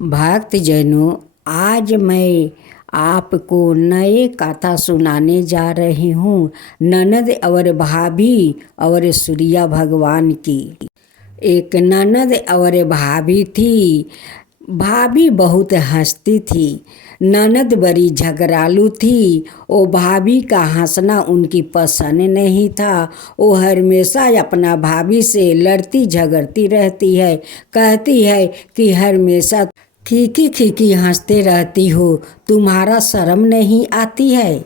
भक्तजनों, आज मैं आपको नए कथा सुनाने जा रही हूँ ननद और भाभी और सूर्य भगवान की। एक ननद और भाभी थी। भाभी बहुत हंसती थी। ननद बड़ी झगड़ालू थी। वो भाभी का हंसना उनकी पसंद नहीं था। वो हमेशा अपना भाभी से लड़ती झगड़ती रहती है। कहती है कि हमेशा खीखी खीखी हंसते रहती हो, तुम्हारा शर्म नहीं आती है।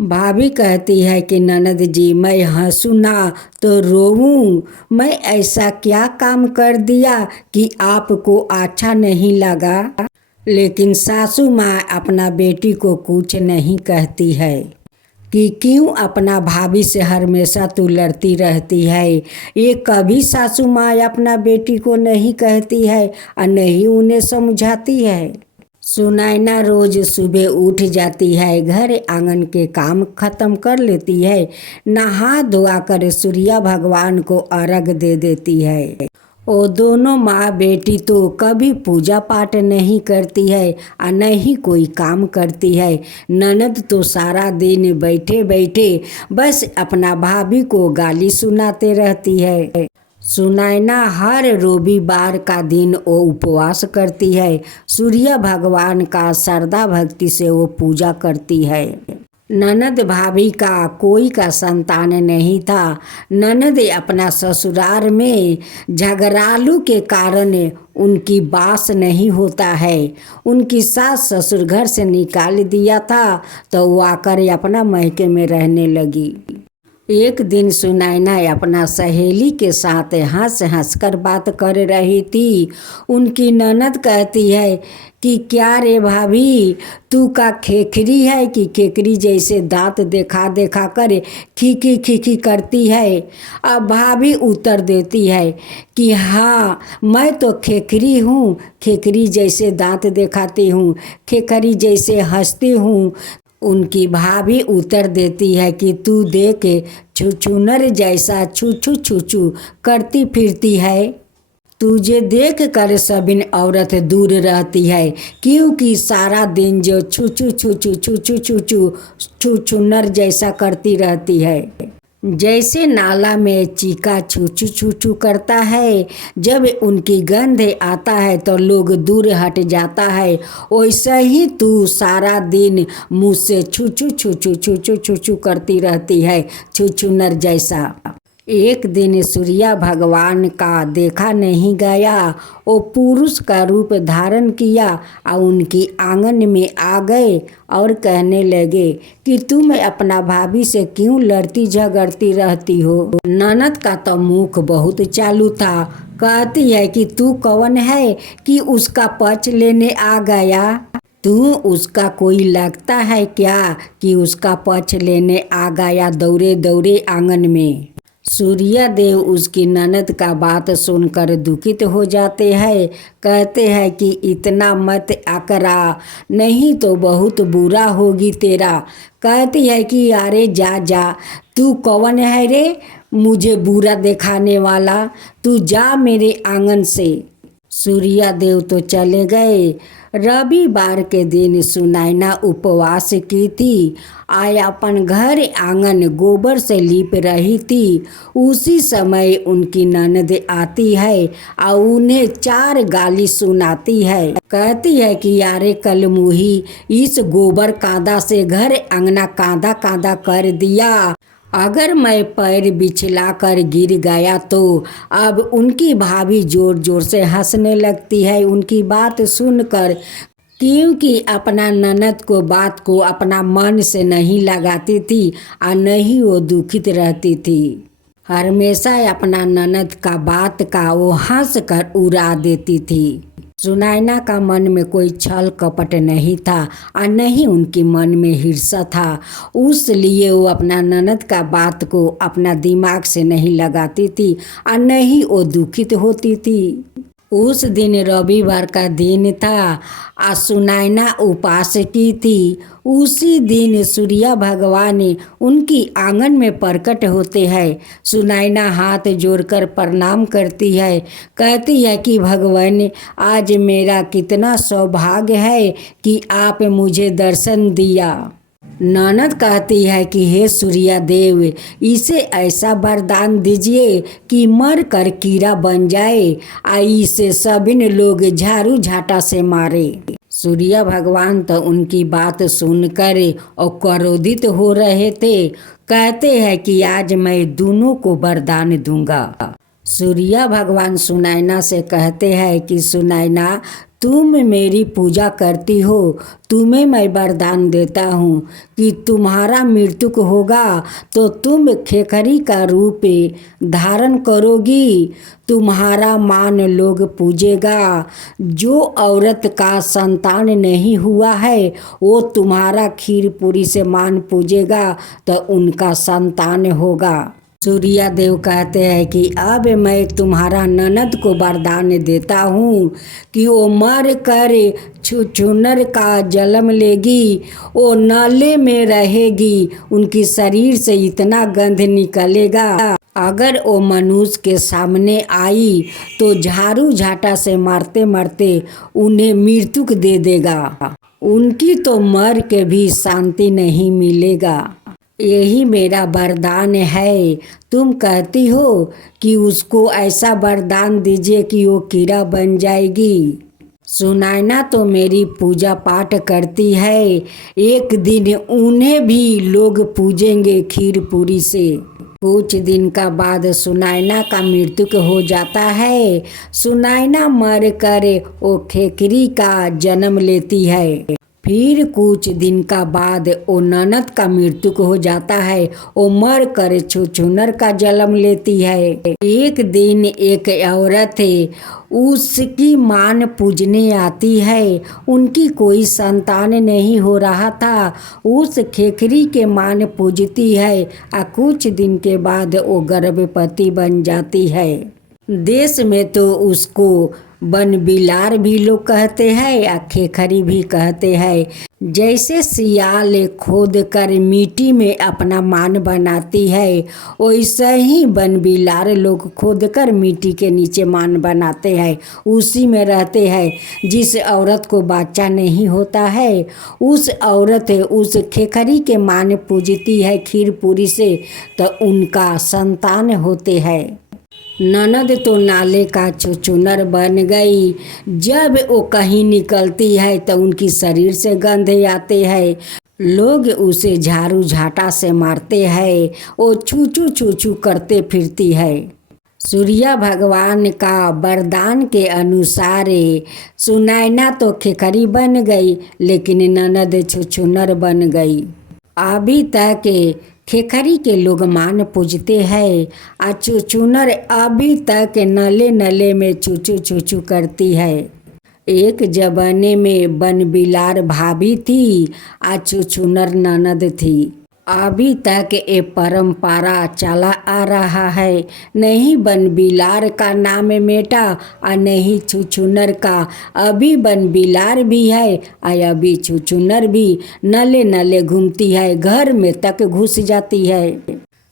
भाभी कहती है कि ननद जी, मैं हंसूँ ना तो रोऊं। मैं ऐसा क्या काम कर दिया कि आपको अच्छा नहीं लगा। लेकिन सासू माँ अपना बेटी को कुछ नहीं कहती है कि क्यों अपना भाभी से हमेशा तू लड़ती रहती है। ये कभी सासू माँ अपना बेटी को नहीं कहती है और नहीं उन्हें समझाती है। सुनैना रोज सुबह उठ जाती है, घर आंगन के काम खत्म कर लेती है, नहा धोआ कर सूर्य भगवान को अर्घ दे देती है। वो दोनों माँ बेटी तो कभी पूजा पाठ नहीं करती है और न ही कोई काम करती है। ननद तो सारा दिन बैठे बैठे बस अपना भाभी को गाली सुनाते रहती है। सुनैना हर रविवार का दिन वो उपवास करती है। सूर्य भगवान का श्रद्धा भक्ति से वो पूजा करती है। ननद भाभी का कोई का संतान नहीं था। ननद अपना ससुराल में झगड़ालू के कारण उनकी बास नहीं होता है। उनकी सास ससुर घर से निकाल दिया था तो वो आकर अपना मैके में रहने लगी। एक दिन सुनैना अपना सहेली के साथ हंस हंस कर बात कर रही थी। उनकी ननद कहती है कि क्या रे भाभी, तू का खेखरी है कि खेखरी जैसे दांत देखा देखा कर खीखी खीखी करती है। अब भाभी उत्तर देती है कि हाँ, मैं तो खेखरी हूँ, खेखरी जैसे दांत दिखाती हूँ, खेखरी जैसे हंसती हूँ। उनकी भाभी उत्तर देती है कि तू देख छुछुनर जैसा छू छू छू छू करती फिरती है। तुझे देख कर सभी औरत दूर रहती है, क्योंकि सारा दिन जो छू छू छू छू छू छू छू छू छुछुनर जैसा करती रहती है। जैसे नाला में चीका छू छू छू छू करता है, जब उनकी गंध आता है तो लोग दूर हट जाता है, वैसा ही तू सारा दिन मुँह से छू छू छू छू छू छू छू छू करती रहती है, छुछुनर जैसा। एक दिन सूर्य भगवान का देखा नहीं गया। वो पुरुष का रूप धारण किया और उनकी आंगन में आ गए और कहने लगे कि तुम अपना भाभी से क्यों लड़ती झगड़ती रहती हो। ननद का तो मुख बहुत चालू था। कहती है कि तू कौन है कि उसका पक्ष लेने आ गया। तू उसका कोई लगता है क्या कि उसका पक्ष लेने आ गया दौड़े दौड़े आंगन में। सूर्य देव उसकी ननद का बात सुनकर दुखित हो जाते हैं। कहते हैं कि इतना मत आकरा, नहीं तो बहुत बुरा होगी तेरा। कहती है कि अरे जा जा, तू कौन है रे मुझे बुरा दिखाने वाला, तू जा मेरे आंगन से। सूर्य देव तो चले गए। रविवार के दिन सुनैना उपवास की थी। आया अपन घर आंगन गोबर से लीप रही थी। उसी समय उनकी ननद आती है और उन्हें 4 गाली सुनाती है। कहती है कि यारे कल मुही इस गोबर कांदा से घर अंगना कांदा कांदा कर दिया। अगर मैं पैर बिछला कर गिर गया तो। अब उनकी भाभी जोर जोर से हंसने लगती है उनकी बात सुनकर, क्योंकि अपना ननद को बात को अपना मन से नहीं लगाती थी और नहीं वो दुखित रहती थी। हमेशा अपना ननद का बात का वो हंस कर उड़ा देती थी। सुनैना का मन में कोई छल कपट नहीं था और नहीं उनके मन में हिर्सा था। उसलिए वो अपना ननद का बात को अपना दिमाग से नहीं लगाती थी और नहीं वो दुखित होती थी। उस दिन रविवार का दिन था। सुनैना उपवास की थी। उसी दिन सूर्य भगवान उनकी आंगन में प्रकट होते हैं। सुनैना हाथ जोड़कर प्रणाम करती है, कहती है कि भगवान, आज मेरा कितना सौभाग्य है कि आप मुझे दर्शन दिया। ननद कहती है कि हे सूर्य देव, इसे ऐसा वरदान दीजिए कि मर कर कीड़ा बन जाए, इसे सभी लोग झाड़ू झाटा से मारे। सूर्य भगवान तो उनकी बात सुनकर और क्रोधित हो रहे थे। कहते हैं कि आज मैं दोनों को वरदान दूंगा। सूर्य भगवान सुनैना से कहते हैं कि सुनैना, तुम मेरी पूजा करती हो, तुम्हें मैं वरदान देता हूँ कि तुम्हारा मृत्यु होगा तो तुम खेखरी का रूप धारण करोगी। तुम्हारा मान लोग पूजेगा। जो औरत का संतान नहीं हुआ है वो तुम्हारा खीर पूरी से मान पूजेगा तो उनका संतान होगा। सूर्य देव कहते हैं कि अब मैं तुम्हारा ननद को वरदान देता हूँ कि वो मर कर छुछुनर का जन्म लेगी, वो नाले में रहेगी, उनकी शरीर से इतना गंध निकलेगा, अगर वो मनुष्य के सामने आई तो झाड़ू झाटा से मारते मारते उन्हें मृत्यु दे देगा। उनकी तो मर के भी शांति नहीं मिलेगा। यही मेरा वरदान है। तुम कहती हो कि उसको ऐसा वरदान दीजिए कि वो कीड़ा बन जाएगी। सुनैना तो मेरी पूजा पाठ करती है, एक दिन उन्हें भी लोग पूजेंगे खीर पूरी से। कुछ दिन का बाद सुनैना का मृत्यु हो जाता है। सुनैना मर कर वो खेकरी का जन्म लेती है। फिर कुछ दिन का बाद वो ननद का मृत्यु हो जाता है। वो मर कर छुछुनर का जन्म लेती है। एक दिन एक औरत उसकी मान पूजने आती है। उनकी कोई संतान नहीं हो रहा था। उस खेखरी के मान पूजती है और कुछ दिन के बाद वो गर्भवती बन जाती है। देश में तो उसको बन बिलार भी लोग कहते हैं या खेखरी भी कहते हैं। जैसे सियाल खोद कर मिट्टी में अपना मान बनाती है, वैसे ही बन बिलार लोग खोद कर मिट्टी के नीचे मान बनाते हैं, उसी में रहते हैं। जिस औरत को बच्चा नहीं होता है उस औरत उस खेखरी के मान पूजती है खीर पूरी से, तो उनका संतान होते हैं। ननद तो नाले का छुछुनर बन गई। जब वो कहीं निकलती है तो उनकी शरीर से गंध आते हैं। लोग उसे झाड़ू झाटा से मारते हैं। वो छू छू करते फिरती है। सूर्य भगवान का वरदान के अनुसार सुनैना तो खेखरी बन गई, लेकिन ननद छुछुनर बन गई। अभी तक खेखरी के लोग मान पूजते हैं। छुछुनर अभी तक नले नले में छुछू करती है। एक जमाने में बन बिलार भाभी थी, छुछुनर ननद थी। अभी तक ये परंपरा चला आ रहा है। नहीं बन बिलार का नाम मेटा और नहीं छुछुनर का। अभी बन बिलार भी है और अभी छुछुनर भी नले नले घूमती है, घर में तक घुस जाती है।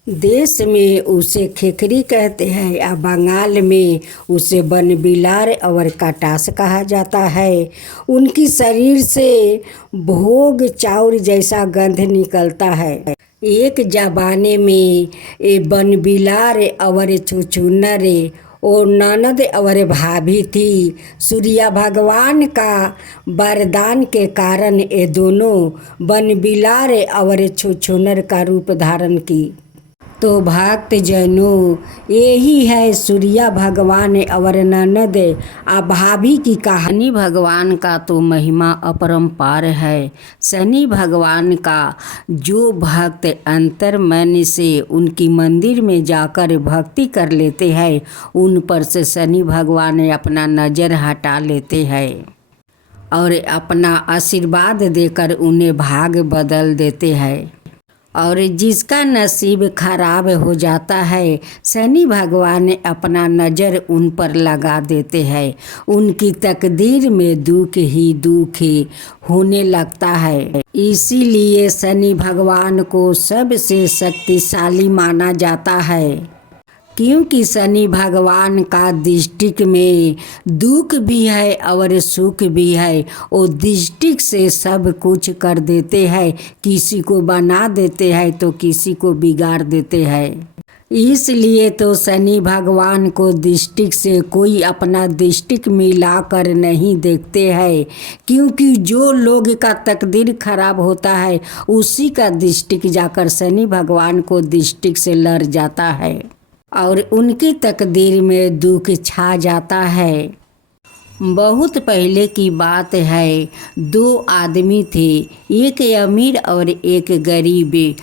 देश में उसे खेखरी कहते हैं या बंगाल में उसे बन बिलार और कटास कहा जाता है। उनकी शरीर से भोग चाउर जैसा गंध निकलता है। एक जमाने में बन बिलार और छुछुनर और ननद और भाभी थी। सूर्य भगवान का वरदान के कारण ये दोनों बन बिलार और छुछुनर का रूप धारण की। तो भक्त जनों, यही है सूर्य भगवान और ननद भाभी की कहानी। भगवान का तो महिमा अपरंपार है। शनि भगवान का जो भक्त अंतर मन से उनकी मंदिर में जाकर भक्ति कर लेते हैं, उन पर से शनि भगवान अपना नज़र हटा लेते हैं और अपना आशीर्वाद देकर उन्हें भाग बदल देते हैं। और जिसका नसीब खराब हो जाता है शनि भगवान अपना नज़र उन पर लगा देते हैं। उनकी तकदीर में दुख ही दुख होने लगता है। इसीलिए शनि भगवान को सबसे शक्तिशाली माना जाता है, क्योंकि शनि भगवान का दृष्टिक में दुख भी है और सुख भी है। वो दृष्टिक से सब कुछ कर देते हैं, किसी को बना देते हैं तो किसी को बिगाड़ देते हैं। इसलिए तो शनि भगवान को दृष्टिक से कोई अपना दृष्टिक मिला कर नहीं देखते हैं, क्योंकि जो लोग का तकदीर खराब होता है उसी का दृष्टिक जाकर शनि भगवान को दृष्टिक से लड़ जाता है और उनकी तकदीर में दुख छा जाता है। बहुत पहले की बात है, दो आदमी थे, एक अमीर और एक गरीब।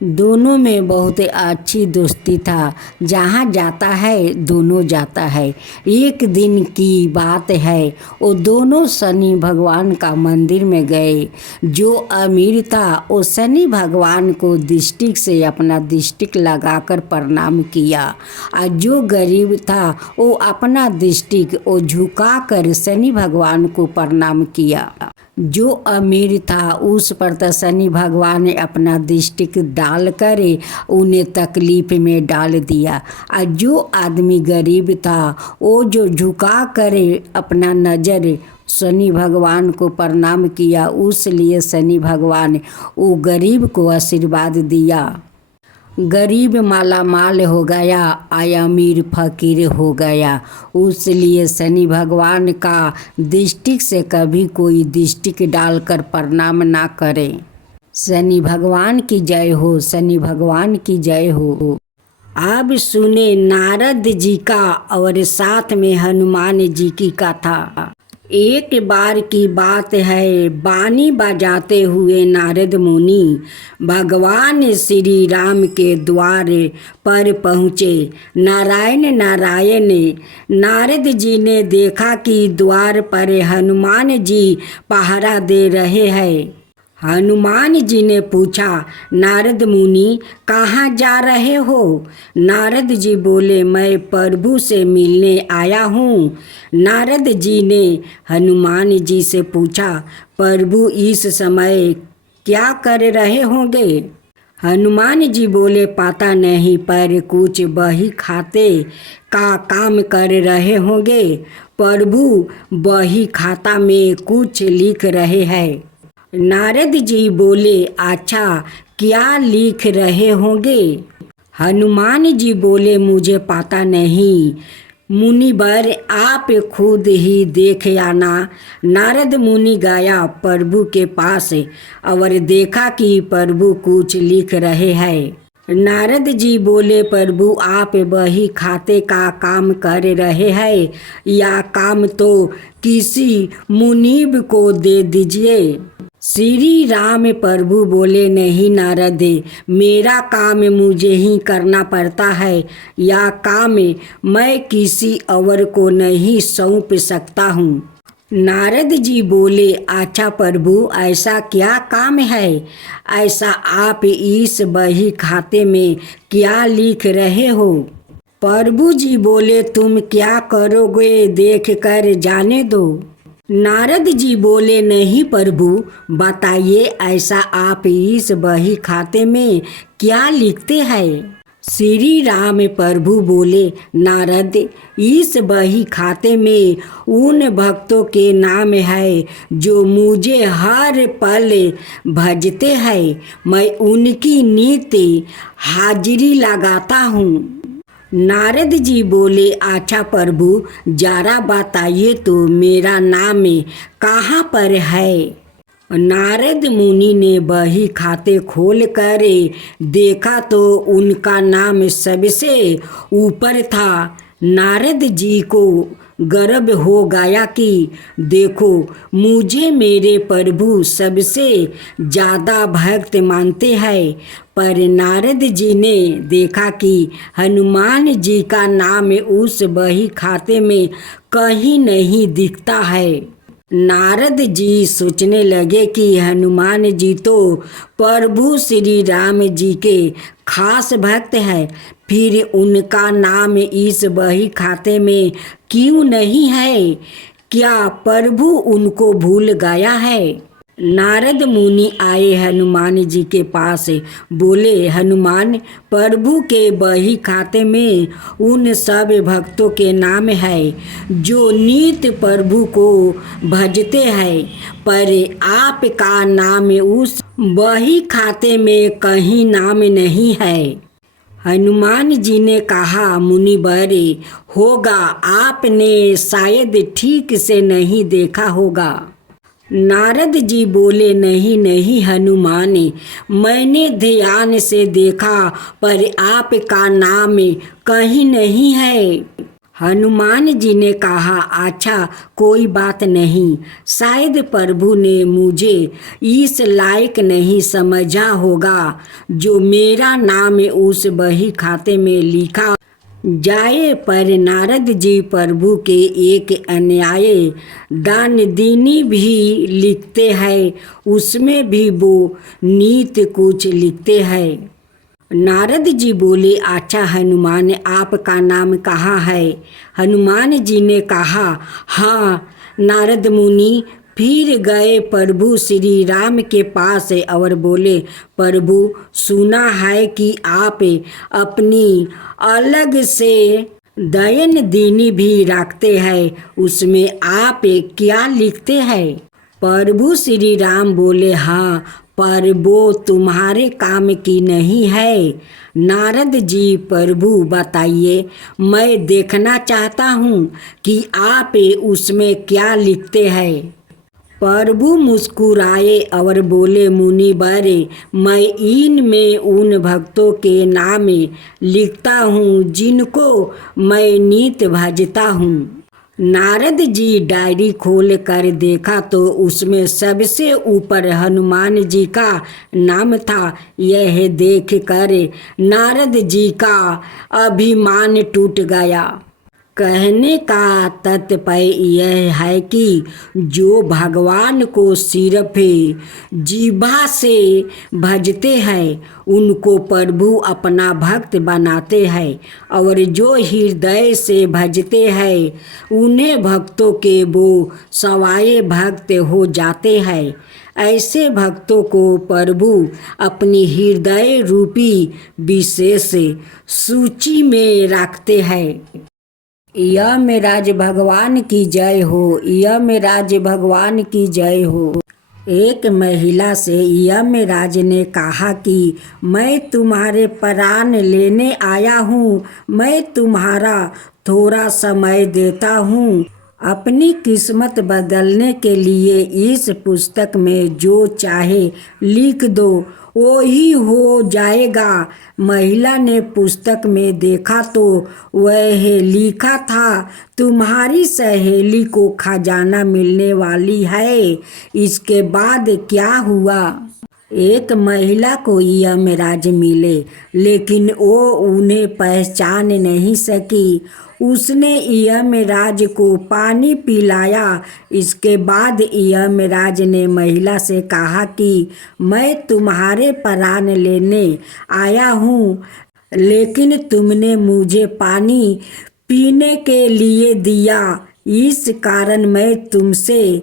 दोनों में बहुत अच्छी दोस्ती था, जहाँ जाता है दोनों जाता है। एक दिन की बात है, वो दोनों शनि भगवान का मंदिर में गए। जो अमीर था वो शनि भगवान को दृष्टिक से अपना दृष्टिक लगाकर प्रणाम किया, और जो गरीब था वो अपना दृष्टिक वो झुकाकर शनि भगवान को प्रणाम किया। जो अमीर था उस पर तो शनि भगवान ने अपना दृष्टिक डाल कर उन्हें तकलीफ में डाल दिया, और जो आदमी गरीब था वो जो झुका कर अपना नज़र शनि भगवान को प्रणाम किया, उसलिए शनि भगवान वो गरीब को आशीर्वाद दिया। गरीब माला माल हो गया, अमीर फकीर हो गया। उसलिए शनि भगवान का दृष्टिक से कभी कोई दृष्टिक डालकर प्रणाम ना करे। शनि भगवान की जय हो, शनि भगवान की जय हो। अब सुने नारद जी का और साथ में हनुमान जी की कथा। एक बार की बात है, बानी बजाते हुए नारद मुनि भगवान श्री राम के द्वार पर पहुँचे। नारायण नारायण नारद जी ने देखा कि द्वार पर हनुमान जी पहरा दे रहे हैं। हनुमान जी ने पूछा, नारद मुनि कहाँ जा रहे हो? नारद जी बोले, मैं प्रभु से मिलने आया हूँ। नारद जी ने हनुमान जी से पूछा, प्रभु इस समय क्या कर रहे होंगे? हनुमान जी बोले, पता नहीं, पर कुछ बही खाते का काम कर रहे होंगे। प्रभु बही खाता में कुछ लिख रहे हैं। नारद जी बोले, अच्छा क्या लिख रहे होंगे? हनुमान जी बोले, मुझे पता नहीं, मुनिवर आप खुद ही देख आना। नारद मुनि गया प्रभु के पास और देखा कि प्रभु कुछ लिख रहे हैं। नारद जी बोले, प्रभु आप बही खाते का काम कर रहे हैं, या काम तो किसी मुनीब को दे दीजिए। श्री राम प्रभु बोले, नहीं नारद, मेरा काम मुझे ही करना पड़ता है, या काम मैं किसी और को नहीं सौंप सकता हूँ। नारद जी बोले, अच्छा प्रभु ऐसा क्या काम है? ऐसा आप इस बही खाते में क्या लिख रहे हो? प्रभु जी बोले, तुम क्या करोगे देख कर जाने दो। नारद जी बोले, नहीं प्रभु, बताइए ऐसा आप इस बही खाते में क्या लिखते हैं? श्री राम प्रभु बोले, नारद, इस बही खाते में उन भक्तों के नाम है जो मुझे हर पल भजते हैं। मैं उनकी नित्य हाजिरी लगाता हूँ। नारद जी बोले, अच्छा प्रभु, जरा बताइए तो मेरा नाम कहाँ पर है? नारद मुनि ने बही खाते खोल कर देखा तो उनका नाम सबसे ऊपर था। नारद जी को गर्व हो गया कि देखो, मुझे मेरे प्रभु सबसे ज़्यादा भक्त मानते हैं। पर नारद जी ने देखा कि हनुमान जी का नाम उस बही खाते में कहीं नहीं दिखता है। नारद जी सोचने लगे कि हनुमान जी तो प्रभु श्री राम जी के खास भक्त हैं, फिर उनका नाम इस बही खाते में क्यों नहीं है? क्या प्रभु उनको भूल गया है? नारद मुनि आए हनुमान जी के पास, बोले, हनुमान, प्रभु के बही खाते में उन सब भक्तों के नाम है जो नित्य प्रभु को भजते हैं, पर आपका नाम उस बही खाते में कहीं नाम नहीं है। हनुमान जी ने कहा, मुनिवर, होगा, आपने शायद ठीक से नहीं देखा होगा। नारद जी बोले, नहीं नहीं हनुमान, मैंने ध्यान से देखा, पर आपका नाम कहीं नहीं है। हनुमान जी ने कहा, अच्छा, कोई बात नहीं, शायद प्रभु ने मुझे इस लायक नहीं समझा होगा जो मेरा नाम उस बही खाते में लिखा जाए। पर नारद जी प्रभु के एक अन्याय दान दीनी भी लिखते हैं, उसमें भी वो नीत कुछ लिखते हैं। नारद जी बोले, अच्छा हनुमान, आपका नाम कहाँ है? हनुमान जी ने कहा, हाँ। नारद मुनि फिर गए प्रभु श्री राम के पास और बोले, प्रभु, सुना है कि आप अपनी अलग से दयन दीनी भी रखते हैं, उसमें आप क्या लिखते हैं? प्रभु श्री राम बोले, हाँ, पर वो तुम्हारे काम की नहीं है। नारद जी, प्रभु बताइए, मैं देखना चाहता हूँ कि आप उसमें क्या लिखते हैं। प्रभु मुस्कुराए और बोले, मुनिवर, मैं इनमें उन भक्तों के नाम लिखता हूँ जिनको मैं नित्य भजता हूँ। नारद जी डायरी खोल कर देखा तो उसमें सबसे ऊपर हनुमान जी का नाम था। यह देख कर नारद जी का अभिमान टूट गया। कहने का तात्पर्य यह है कि जो भगवान को सिर्फ जीभा से भजते हैं उनको प्रभु अपना भक्त बनाते हैं, और जो हृदय से भजते हैं उन्हें भक्तों के वो सवाए भक्त हो जाते हैं। ऐसे भक्तों को प्रभु अपनी हृदय रूपी विशेष सूची में रखते हैं। यमराज भगवान की जय हो, यमराज भगवान की जय हो। एक महिला से यमराज ने कहा कि मैं तुम्हारे प्राण लेने आया हूँ, मैं तुम्हारा थोड़ा समय देता हूँ। अपनी किस्मत बदलने के लिए इस पुस्तक में जो चाहे लिख दो, वो ही हो जाएगा। महिला ने पुस्तक में देखा तो वह लिखा था, तुम्हारी सहेली को खजाना मिलने वाली है। इसके बाद क्या हुआ? एक महिला को यमराज मिले, लेकिन वो उन्हें पहचान नहीं सकी। उसने यमराज को पानी पिलाया। इसके बाद यमराज ने महिला से कहा कि मैं तुम्हारे प्राण लेने आया हूँ, लेकिन तुमने मुझे पानी पीने के लिए दिया, इस कारण मैं तुमसे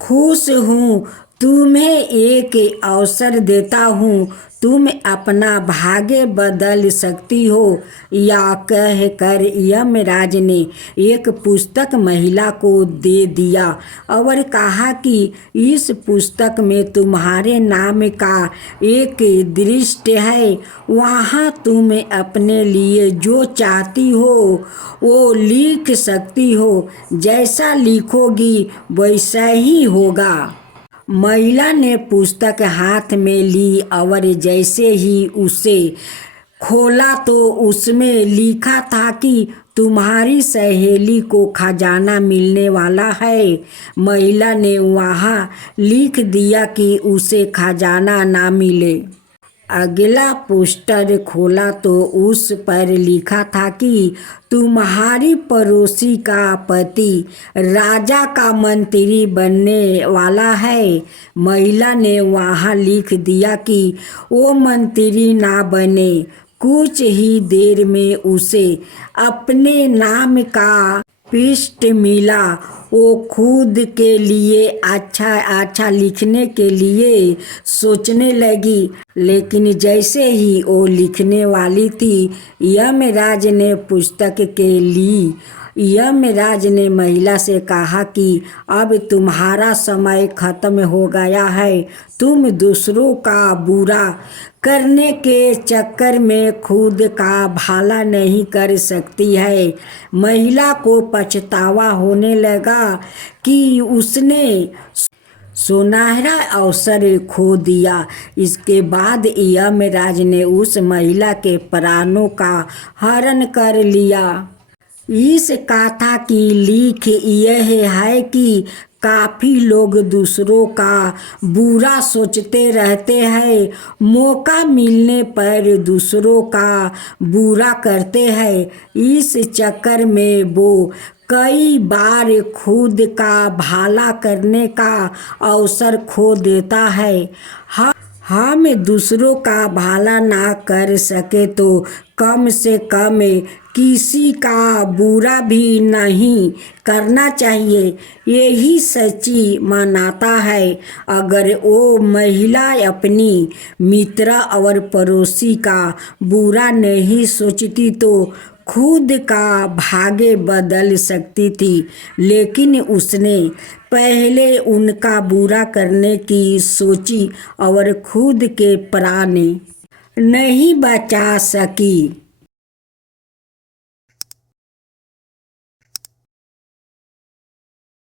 खुश हूँ। तुम्हें एक अवसर देता हूँ, तुम अपना भाग्य बदल सकती हो। या कहकर यमराज ने एक पुस्तक महिला को दे दिया और कहा कि इस पुस्तक में तुम्हारे नाम का एक दृष्टि है, वहाँ तुम अपने लिए जो चाहती हो वो लिख सकती हो। जैसा लिखोगी वैसा ही होगा। महिला ने पुस्तक हाथ में ली और जैसे ही उसे खोला तो उसमें लिखा था कि तुम्हारी सहेली को खजाना मिलने वाला है। महिला ने वहाँ लिख दिया कि उसे खजाना ना मिले। अगला पोस्टर खोला तो उस पर लिखा था कि तुम्हारी पड़ोसी का पति राजा का मंत्री बनने वाला है। महिला ने वहाँ लिख दिया कि वो मंत्री ना बने। कुछ ही देर में उसे अपने नाम का पृष्ठ मिला। वो खुद के लिए अच्छा लिखने के लिए सोचने लगी, लेकिन जैसे ही वो लिखने वाली थी, यमराज ने पुस्तक के ली। यमराज ने महिला से कहा कि अब तुम्हारा समय खत्म हो गया है। तुम दूसरों का बुरा करने के चक्कर में खुद का भला नहीं कर सकती है। महिला को पछतावा होने लगा कि उसने सुनहरा अवसर खो दिया। इसके बाद यमराज ने उस महिला के प्राणों का हरण कर लिया। इस कथा की लिख यह है कि काफ़ी लोग दूसरों का बुरा सोचते रहते हैं, मौका मिलने पर दूसरों का बुरा करते हैं। इस चक्कर में वो कई बार खुद का भला करने का अवसर खो देता है। हम दूसरों का भला ना कर सके तो कम से कम किसी का बुरा भी नहीं करना चाहिए। यही सच्ची मानवता है। अगर वो महिला अपनी मित्र और पड़ोसी का बुरा नहीं सोचती तो खुद का भाग्य बदल सकती थी, लेकिन उसने पहले उनका बुरा करने की सोची और खुद के प्राण नहीं बचा सकी।